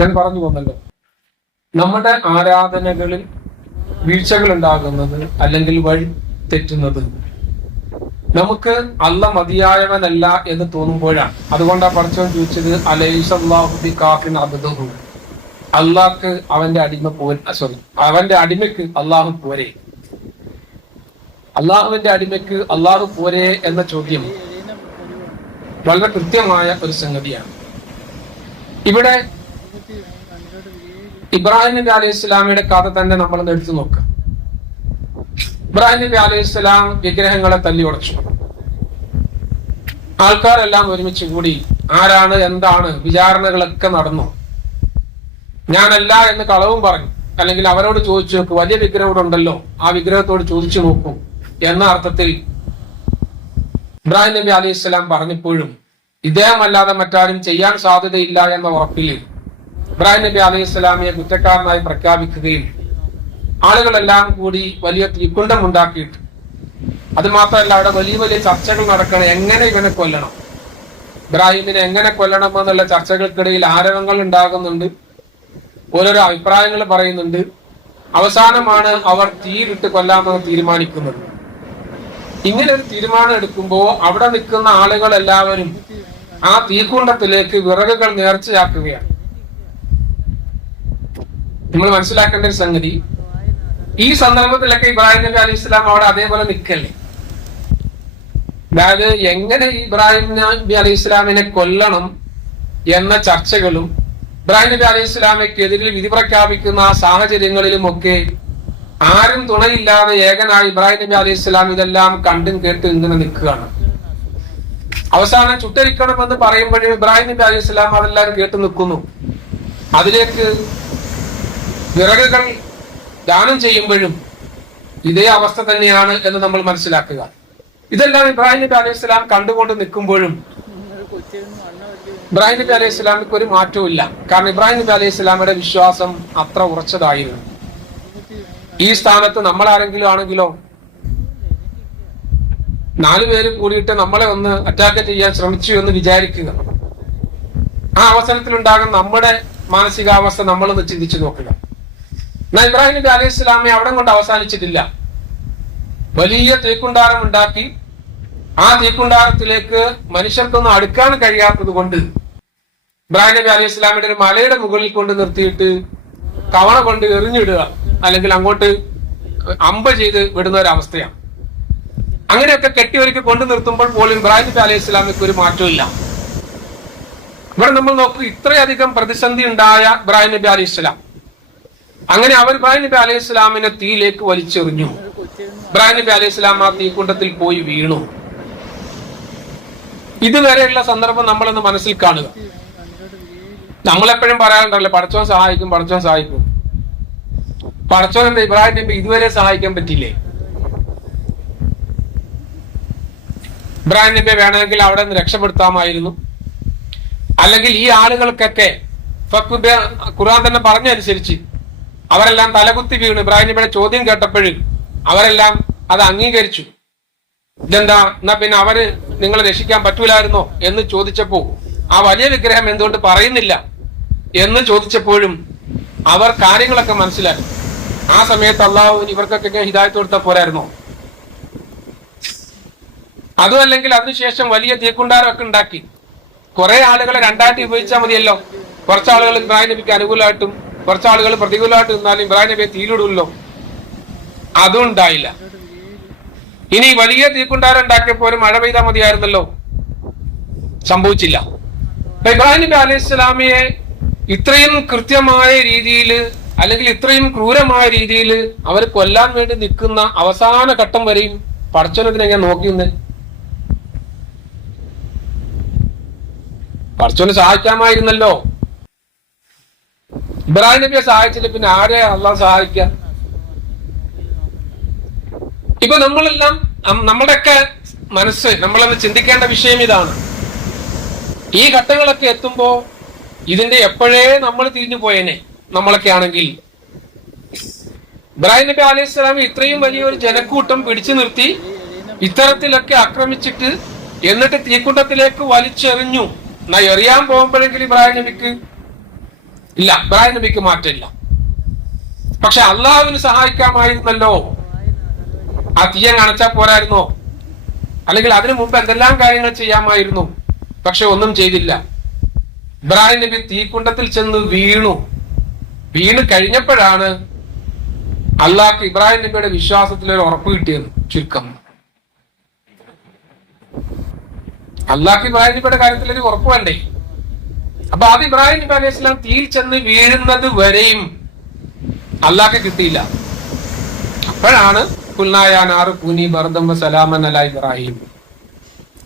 ഞാൻ പറഞ്ഞു വന്നല്ലോ. നമ്മുടെ ആരാധനകളിൽ വീഴ്ചകൾ ഉണ്ടാകുന്നത് അല്ലെങ്കിൽ വഴി തെറ്റുന്നത് നമുക്ക് അല്ല മതിയായവനല്ല എന്ന് തോന്നുമ്പോഴാണ്. അതുകൊണ്ടാണ് പഠിച്ചവൻ ചോദിച്ചത് അലൈസല്ലാഹുബി കാഫിൻ അബ്ദുഹു. അള്ളാഹ്ക്ക് അവന്റെ അടിമ പോ സോറി അവന്റെ അടിമയ്ക്ക് അള്ളാഹു പോരെ. അള്ളാഹുവിന്റെ അടിമയ്ക്ക് അള്ളാഹു പോരെ എന്ന ചോദ്യം വളരെ കൃത്യമായ ഒരു സംഗതിയാണ്. ഇവിടെ ഇബ്രാഹിം നബി അലൈഹി ഇസ്ലാമിയുടെ കഥ തന്നെ നമ്മൾ എടുത്തു നോക്കാം. ഇബ്രാഹിം നബി അലൈഹി ഇസ്ലാം വിഗ്രഹങ്ങളെ തല്ലി ഉടച്ചു. ആൾക്കാരെല്ലാം ഒരുമിച്ച് കൂടി ആരാണ് എന്താണ് വിചാരണകളൊക്കെ നടന്നു. ഞാനല്ല എന്ന് കളവും പറഞ്ഞു. അല്ലെങ്കിൽ അവരോട് ചോദിച്ചു നോക്കും വലിയ വിഗ്രഹം ഇവിടെ ഉണ്ടല്ലോ ആ വിഗ്രഹത്തോട് ചോദിച്ചു നോക്കും എന്ന അർത്ഥത്തിൽ ഇബ്രാഹിം നബി അലൈഹി ഇസ്ലാം പറഞ്ഞപ്പോഴും ഇദ്ദേഹമല്ലാതെ മറ്റാരും ചെയ്യാൻ സാധ്യതയില്ല എന്ന ഉറപ്പിൽ ഇബ്രാഹിം നബി അലൈഹി ഇസ്ലാമിയെ കുറ്റക്കാരനായി പ്രഖ്യാപിക്കുകയും ആളുകളെല്ലാം കൂടി വലിയ തീക്കുണ്ടം ഉണ്ടാക്കിയിട്ട്. അത് മാത്രമല്ല അവിടെ വലിയ വലിയ ചർച്ചകൾ നടക്കണം. എങ്ങനെ ഇവനെ കൊല്ലണം? ഇബ്രാഹിമിനെ എങ്ങനെ കൊല്ലണം എന്നുള്ള ചർച്ചകൾക്കിടയിൽ ആരവങ്ങൾ ഉണ്ടാകുന്നുണ്ട്. ഓരോരോ അഭിപ്രായങ്ങൾ പറയുന്നുണ്ട്. അവസാനമാണ് അവർ തീരിട്ട് കൊല്ലാമെന്ന് തീരുമാനിക്കുന്നത്. ഇങ്ങനെ ഒരു തീരുമാനം എടുക്കുമ്പോൾ അവിടെ നിൽക്കുന്ന ആളുകൾ എല്ലാവരും ആ തീക്കുണ്ടത്തിലേക്ക് വിറകുകൾ നേർച്ചയാക്കുകയാണ്. നമ്മൾ മനസ്സിലാക്കേണ്ട ഒരു സംഗതി. ഈ സന്ദർഭത്തിലൊക്കെ ഇബ്രാഹിം നബി അലി ഇസ്ലാം അവിടെ അതേപോലെ നിൽക്കല്ലേ അതായത് എങ്ങനെ ഇബ്രാഹിം നബി അലി ഇസ്ലാമിനെ കൊല്ലണം എന്ന ചർച്ചകളും ഇബ്രാഹിം നബി അലി ഇസ്ലാമയ്ക്കെതിരിൽ വിധി പ്രഖ്യാപിക്കുന്ന ആ സാഹചര്യങ്ങളിലും ഒക്കെ ആരും തുണയില്ലാതെ ഏകനായി ഇബ്രാഹിം നബി അലി ഇസ്ലാം ഇതെല്ലാം കണ്ടും കേട്ടും ഇങ്ങനെ നിൽക്കുകയാണ്. അവസാനം ചുട്ടരിക്കണമെന്ന് പറയുമ്പോഴും ഇബ്രാഹിം നബി അലി ഇസ്ലാം അതെല്ലാം കേട്ട് നിൽക്കുന്നു. അതിലേക്ക് വിറകുകൾ ദാനം ചെയ്യുമ്പോഴും ഇതേ അവസ്ഥ തന്നെയാണ് എന്ന് നമ്മൾ മനസ്സിലാക്കുക. ഇതെല്ലാം ഇബ്രാഹിം നബി അലൈഹി സ്വലാം കണ്ടുകൊണ്ട് നിൽക്കുമ്പോഴും ഇബ്രാഹിം നബി അലൈഹി സ്വലാമിക്ക് ഒരു മാറ്റവും ഇല്ല കാരണം ഇബ്രാഹിം നബി അലൈഹി സ്വലാമിയുടെ വിശ്വാസം അത്ര ഉറച്ചതായിരുന്നു. ഈ സ്ഥാനത്ത് നമ്മൾ ആരെങ്കിലും ആണെങ്കിലോ? നാലു പേര് കൂടിയിട്ട് നമ്മളെ ഒന്ന് അറ്റാക്ക് ചെയ്യാൻ ശ്രമിച്ചു എന്ന് വിചാരിക്കുക. ആ അവസരത്തിലുണ്ടാകുന്ന നമ്മുടെ മാനസികാവസ്ഥ നമ്മളൊന്ന് ചിന്തിച്ചു നോക്കുക. എന്നാൽ ഇബ്രാഹിം നബി അലൈഹി സ്വലാമെ അവിടെ കൊണ്ട് അവസാനിച്ചിട്ടില്ല. വലിയ തീക്കുണ്ടാരം ഉണ്ടാക്കി. ആ തീക്കുണ്ടാരത്തിലേക്ക് മനുഷ്യർക്കൊന്നും അടുക്കാൻ കഴിയാത്തത് കൊണ്ട് ഇബ്രാഹിം നബി അലൈഹി സ്വലാമിയുടെ ഒരു മലയുടെ മുകളിൽ കൊണ്ട് നിർത്തിയിട്ട് കവണ കൊണ്ട് എറിഞ്ഞിടുക അല്ലെങ്കിൽ അങ്ങോട്ട് അമ്പ ചെയ്ത് വിടുന്ന ഒരു അവസ്ഥയാണ്. അങ്ങനെയൊക്കെ കെട്ടിയൊരുക്കി കൊണ്ടു നിർത്തുമ്പോൾ പോലും ഇബ്രാഹിം നബി അലൈഹി സ്വലാമിക്ക് ഒരു മാറ്റമില്ല ഇവിടെ നമ്മൾ നോക്കൂ ഇത്രയധികം പ്രതിസന്ധി ഉണ്ടായ ഇബ്രാഹിം നബി അലൈഹി സ്വലാം. അങ്ങനെ അവർ ഇബ്രാഹിം നബി അലൈഹി സ്വലാമിനെ തീയിലേക്ക് വലിച്ചെറിഞ്ഞു. ഇബ്രാഹിം നബി അലൈഹി സ്വലാം ആ തീക്കുണ്ടത്തിൽ പോയി വീണു. ഇതുവരെയുള്ള സന്ദർഭം നമ്മളൊന്ന് മനസ്സിൽ കാണുക. നമ്മളെപ്പോഴും പറയാറുണ്ടല്ലോ പടച്ചോൻ സഹായിക്കും പടച്ചോൻ സഹായിക്കും. പടച്ചോൻ എന്താ ഇബ്രാഹിം നബി ഇതുവരെ സഹായിക്കാൻ പറ്റില്ലേ ഇബ്രാഹിം നബിയെ വേണമെങ്കിൽ അവിടെ നിന്ന് രക്ഷപ്പെടുത്താമായിരുന്നു. അല്ലെങ്കിൽ ഈ ആളുകൾക്കൊക്കെ ഖുർആൻ തന്നെ പറഞ്ഞനുസരിച്ച് അവരെല്ലാം തലകുത്തി വീണ്. ഇബ്രാഹിം നബിയുടെ ചോദ്യം കേട്ടപ്പോഴും അവരെല്ലാം അത് അംഗീകരിച്ചു. ഇതെന്താ? എന്നാ പിന്നെ അവർ നിങ്ങളെ രക്ഷിക്കാൻ പറ്റൂലായിരുന്നോ എന്ന് ചോദിച്ചപ്പോ ആ വലിയ വിഗ്രഹം എന്തുകൊണ്ട് പറയുന്നില്ല എന്ന് ചോദിച്ചപ്പോഴും അവർ കാര്യങ്ങളൊക്കെ മനസ്സിലാക്കി. ആ സമയത്ത് അള്ളാഹു ഇവർക്കൊക്കെ ഹിദായത്ത് കൊടുത്ത പോരായിരുന്നോ? അതും അല്ലെങ്കിൽ അതിനുശേഷം വലിയ തീക്കുണ്ടാരമൊക്കെ ഉണ്ടാക്കി. കുറെ ആളുകളെ രണ്ടായിട്ട് വിഭജിച്ചാൽ മതിയല്ലോ. കുറച്ചാളുകൾ ഇബ്രാഹിം നബിക്ക് അനുകൂലമായിട്ടും കുറച്ച് ആളുകൾ പ്രതികൂലമായിട്ട് നിന്നാലും ഇബ്രാഹിം നബിയെ തീയിലിടുമല്ലോ അതും ഉണ്ടായില്ല ഇനി വലിയ തീക്കുണ്ടാരം ഉണ്ടാക്കിയപ്പോ ഒരു മഴ പെയ്താൽ മതിയായിരുന്നല്ലോ. സംഭവിച്ചില്ല. ഇബ്രാഹിം നബി അലൈഹി സ്വലാമിയെ ഇത്രയും കൃത്യമായ രീതിയിൽ അല്ലെങ്കിൽ ഇത്രയും ക്രൂരമായ രീതിയിൽ അവർ കൊല്ലാൻ വേണ്ടി നിൽക്കുന്ന അവസാന ഘട്ടം വരെയും പടച്ചോനത്തിനെ ഞാൻ നോക്കി നിന്ന്? പഠിച്ചോനെ സഹായിക്കാമായിരുന്നല്ലോ. ഇബ്രാഹിം നബിയെ സഹായിച്ചില്ല പിന്നെ ആരെ അള്ളാഹ് സഹായിക്ക? ഇപ്പൊ നമ്മളെല്ലാം നമ്മുടെയൊക്കെ മനസ്സ് നമ്മളെന്ന് ചിന്തിക്കേണ്ട വിഷയം ഇതാണ്. ഈ ഘട്ടങ്ങളൊക്കെ എത്തുമ്പോ ഇതിന്റെ എപ്പോഴേ നമ്മൾ തിരിഞ്ഞു പോയേനെ നമ്മളൊക്കെ ആണെങ്കിൽ ഇബ്രാഹിം നബി അലൈഹി സ്വലാം ഇത്രയും വലിയൊരു ജനക്കൂട്ടം പിടിച്ചു നിർത്തി ഇത്തരത്തിലൊക്കെ ആക്രമിച്ചിട്ട് എന്നിട്ട് തീക്കൂട്ടത്തിലേക്ക് വലിച്ചെറിഞ്ഞു. എറിയാൻ പോകുമ്പോഴെങ്കിലും ഇബ്രാഹിം നബിക്ക് ഇല്ല ഇബ്രാഹിം നബിക്ക് മാറ്റമില്ല. പക്ഷെ അള്ളാഹുവിന് സഹായിക്കാമായിരുന്നല്ലോ. ആ തീയൻ അണച്ചാൽ പോരായിരുന്നോ? അല്ലെങ്കിൽ അതിനു മുമ്പ് എന്തെല്ലാം കാര്യങ്ങൾ ചെയ്യാമായിരുന്നു? പക്ഷെ ഒന്നും ചെയ്തില്ല. ഇബ്രാഹിം നബി തീക്കുണ്ടത്തിൽ ചെന്ന് വീണു. വീണ് കഴിഞ്ഞപ്പോഴാണ് അള്ളാഹ്ക്ക് ഇബ്രാഹിം നബിയുടെ വിശ്വാസത്തിൽ ഒരു ഉറപ്പ് കിട്ടിയത് ചുരുക്കം. അള്ളാഹ്ക്ക് ഇബ്രാഹിം നബിയുടെ കാര്യത്തിൽ ഒരു ഉറപ്പ് വേണ്ടേ? അപ്പൊ അത് ഇബ്രാഹിം നബി അലൈഹി സ്വലാം തീയിൽ ചെന്ന് വീഴുന്നത് വരെയും അള്ളാഹ് കിട്ടിയില്ല. അപ്പോഴാണ് കുൽനായാനാറ് കുനി ബർദം സലാമൻ അല ഇബ്രാഹിം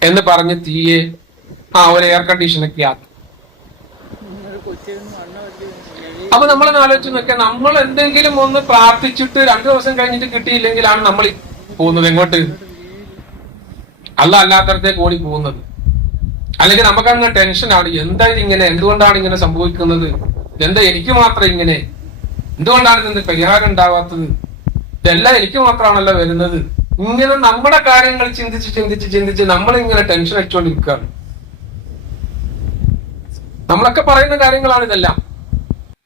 എന്ന് പറഞ്ഞ് തീയെ ആ ഒരു എയർ കണ്ടീഷനൊക്കെ ആക്കി. അപ്പൊ നമ്മളൊന്ന് ആലോചിച്ച് നോക്കിയാൽ നമ്മൾ എന്തെങ്കിലും ഒന്ന് പ്രാർത്ഥിച്ചിട്ട് രണ്ടു ദിവസം കഴിഞ്ഞിട്ട് കിട്ടിയില്ലെങ്കിലാണ് നമ്മൾ പോകുന്നത് എങ്ങോട്ട്? അല്ല അല്ലാത്തടത്തേക്ക് ഓടി പോകുന്നത്. അല്ലെങ്കിൽ നമുക്കങ്ങ് ടെൻഷനാണ് എന്താ ഇതിങ്ങനെ എന്തുകൊണ്ടാണ് ഇങ്ങനെ സംഭവിക്കുന്നത്? എന്താ എനിക്ക് മാത്രം ഇങ്ങനെ? എന്തുകൊണ്ടാണ് ഇതിന് പരിഹാരം ഉണ്ടാവാത്തത്? ഇതെല്ലാം എനിക്ക് മാത്രമാണല്ലോ വരുന്നത്. ഇങ്ങനെ നമ്മുടെ കാര്യങ്ങൾ ചിന്തിച്ച് ചിന്തിച്ച് ചിന്തിച്ച് നമ്മൾ ഇങ്ങനെ ടെൻഷൻ അടിച്ചുകൊണ്ടിരിക്കുകയാണ് നമ്മളൊക്കെ പറയുന്ന കാര്യങ്ങളാണ് ഇതെല്ലാം.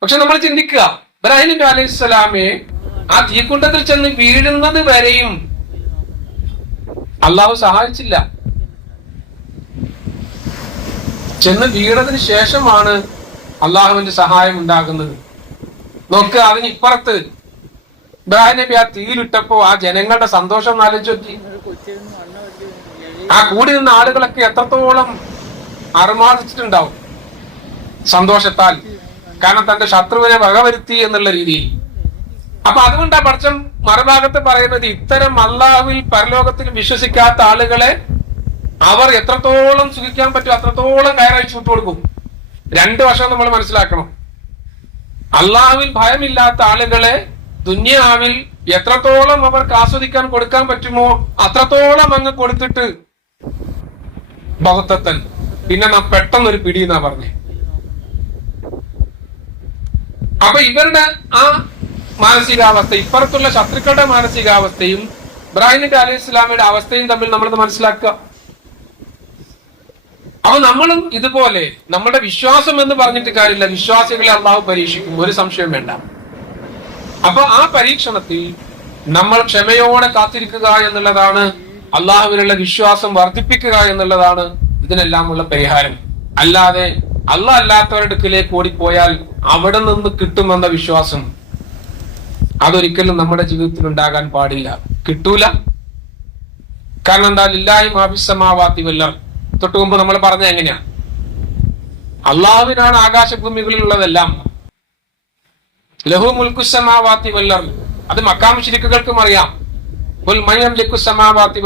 പക്ഷെ നമ്മൾ ചിന്തിക്കുക ഇബ്രാഹിം നബി അലൈഹി സ്വലാമെ ആ തീക്കുണ്ടത്തിൽ ചെന്ന് വീഴുന്നത് വരെയും അള്ളാഹു സഹായിച്ചില്ല. ചെന്ന് വീണതിന് ശേഷമാണ് അള്ളാഹുവിന്റെ സഹായം ഉണ്ടാകുന്നത്. നോക്ക് അതിന് ഇപ്പുറത്ത് ഇബ്രാഹിം നബി ആ തീയിലിട്ടപ്പോ ആ ജനങ്ങളുടെ സന്തോഷം നോക്കി. ആ കൂടി നിന്ന ആളുകളൊക്കെ എത്രത്തോളം അറുമാദിച്ചിട്ടുണ്ടാവും സന്തോഷത്താൽ. കാരണം തന്റെ ശത്രുവിനെ വകവരുത്തി എന്നുള്ള രീതിയിൽ. അപ്പൊ അതുകൊണ്ടാ പടച്ചം മറുഭാഗത്ത് പറയുന്നത് ഇത്തരം അള്ളാഹുവിൽ പരലോകത്തിൽ വിശ്വസിക്കാത്ത ആളുകളെ അവർ എത്രത്തോളം സുഖിക്കാൻ പറ്റും അത്രത്തോളം കയറഴിച്ചു വിട്ടു കൊടുക്കും. രണ്ട് വർഷം നമ്മൾ മനസ്സിലാക്കണം. അള്ളാഹുവിൽ ഭയമില്ലാത്ത ആളുകളെ ദുന്യാവിൽ എത്രത്തോളം അവർക്ക് ആസ്വദിക്കാൻ കൊടുക്കാൻ പറ്റുമോ അത്രത്തോളം അങ്ങ് കൊടുത്തിട്ട് ബഹുത്തത്തൻ. പിന്നെ നാം പെട്ടെന്നൊരു പിടി എന്നാ പറഞ്ഞേ. അപ്പൊ ഇവരുടെ ആ മാനസികാവസ്ഥ ഇപ്പുറത്തുള്ള ശത്രുക്കളുടെ മാനസികാവസ്ഥയും ഇബ്രാഹിം നബി അലൈഹി ഇസ്ലാമിയുടെ അവസ്ഥയും തമ്മിൽ നമ്മളത് മനസ്സിലാക്കുക. അപ്പൊ നമ്മളും ഇതുപോലെ നമ്മുടെ വിശ്വാസം എന്ന് പറഞ്ഞിട്ട് കാര്യമില്ല. വിശ്വാസികളെ അള്ളാഹു പരീക്ഷിക്കും. ഒരു സംശയം വേണ്ട. അപ്പൊ ആ പരീക്ഷണത്തിൽ നമ്മൾ ക്ഷമയോടെ കാത്തിരിക്കുക എന്നുള്ളതാണ് അള്ളാഹുവിനുള്ള വിശ്വാസം വർദ്ധിപ്പിക്കുക എന്നുള്ളതാണ് ഇതിനെല്ലാമുള്ള പരിഹാരം. അല്ലാതെ അല്ല അല്ലാത്തവരുടെ അടുക്കിലേക്ക് ഓടിപ്പോയാൽ അവിടെ നിന്ന് കിട്ടുമെന്ന വിശ്വാസം അതൊരിക്കലും നമ്മുടെ ജീവിതത്തിൽ ഉണ്ടാകാൻ പാടില്ല. കിട്ടൂല. കാരണം എന്താ? ഇല്ലായ്മ മാഫിസമാവാത്തി വല്ലർ തൊട്ടു മുമ്പ് നമ്മൾ പറഞ്ഞ എങ്ങനെയാ? അള്ളാഹുവിനാണ് ആകാശഭൂമികളിലുള്ളതെല്ലാം. ലഹു മുൽക്കുസമാവാത്തി വല്ലർ. അത് മക്കാം ശിരിക്കുകൾക്കും അറിയാം. ലിക്കുസമാവാത്തി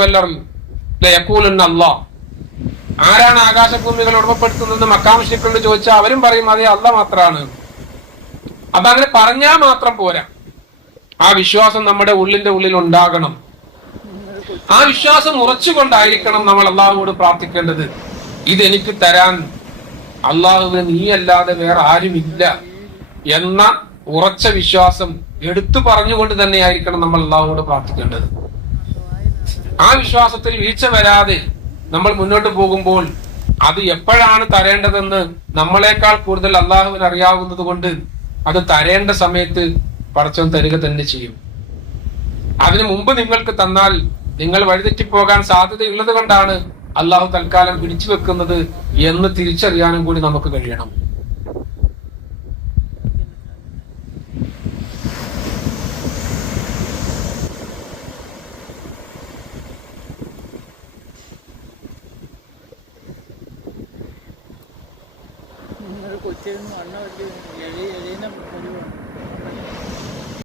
ലയക്കൂലുന്ന അള്ളാഹ് ആരാണ് ആകാശഭൂമികൾ ഉടമപ്പെടുത്തുന്നത് മക്കാം ശിരിക്കുകൾ ചോദിച്ചാൽ അവരും പറയും അതെ അല്ല മാത്രമാണ് അപ്പൊ അങ്ങനെ പറഞ്ഞാൽ മാത്രം പോരാ. ആ വിശ്വാസം നമ്മുടെ ഉള്ളിന്റെ ഉള്ളിൽ ഉണ്ടാകണം. ആ വിശ്വാസം ഉറച്ചുകൊണ്ടായിരിക്കണം നമ്മൾ അള്ളാഹുവോട് പ്രാർത്ഥിക്കേണ്ടത്. ഇതെനിക്ക് തരാൻ അള്ളാഹുവിന് നീ അല്ലാതെ വേറെ ആരുമില്ല എന്ന ഉറച്ച വിശ്വാസം എടുത്തു പറഞ്ഞുകൊണ്ട് തന്നെയായിരിക്കണം നമ്മൾ അള്ളാഹുവോട് പ്രാർത്ഥിക്കേണ്ടത്. ആ വിശ്വാസത്തിൽ വീഴ്ച വരാതെ നമ്മൾ മുന്നോട്ട് പോകുമ്പോൾ അത് എപ്പോഴാണ് തരേണ്ടതെന്ന് നമ്മളെക്കാൾ കൂടുതൽ അള്ളാഹുവിന് അറിയാവുന്നത് കൊണ്ട് അത് തരേണ്ട സമയത്ത് പടച്ചവൻ തരിക തന്നെ ചെയ്യും. അതിനു മുമ്പ് നിങ്ങൾക്ക് തന്നാൽ നിങ്ങൾ വഴിതെറ്റിപ്പോകാൻ സാധ്യതയുള്ളത് കൊണ്ടാണ് അള്ളാഹു തൽക്കാലം പിടിച്ചു വെക്കുന്നത് എന്ന് തിരിച്ചറിയാനും കൂടി നമുക്ക് കഴിയണം. കൊച്ചിയിൽ നിന്ന് മണ്ണ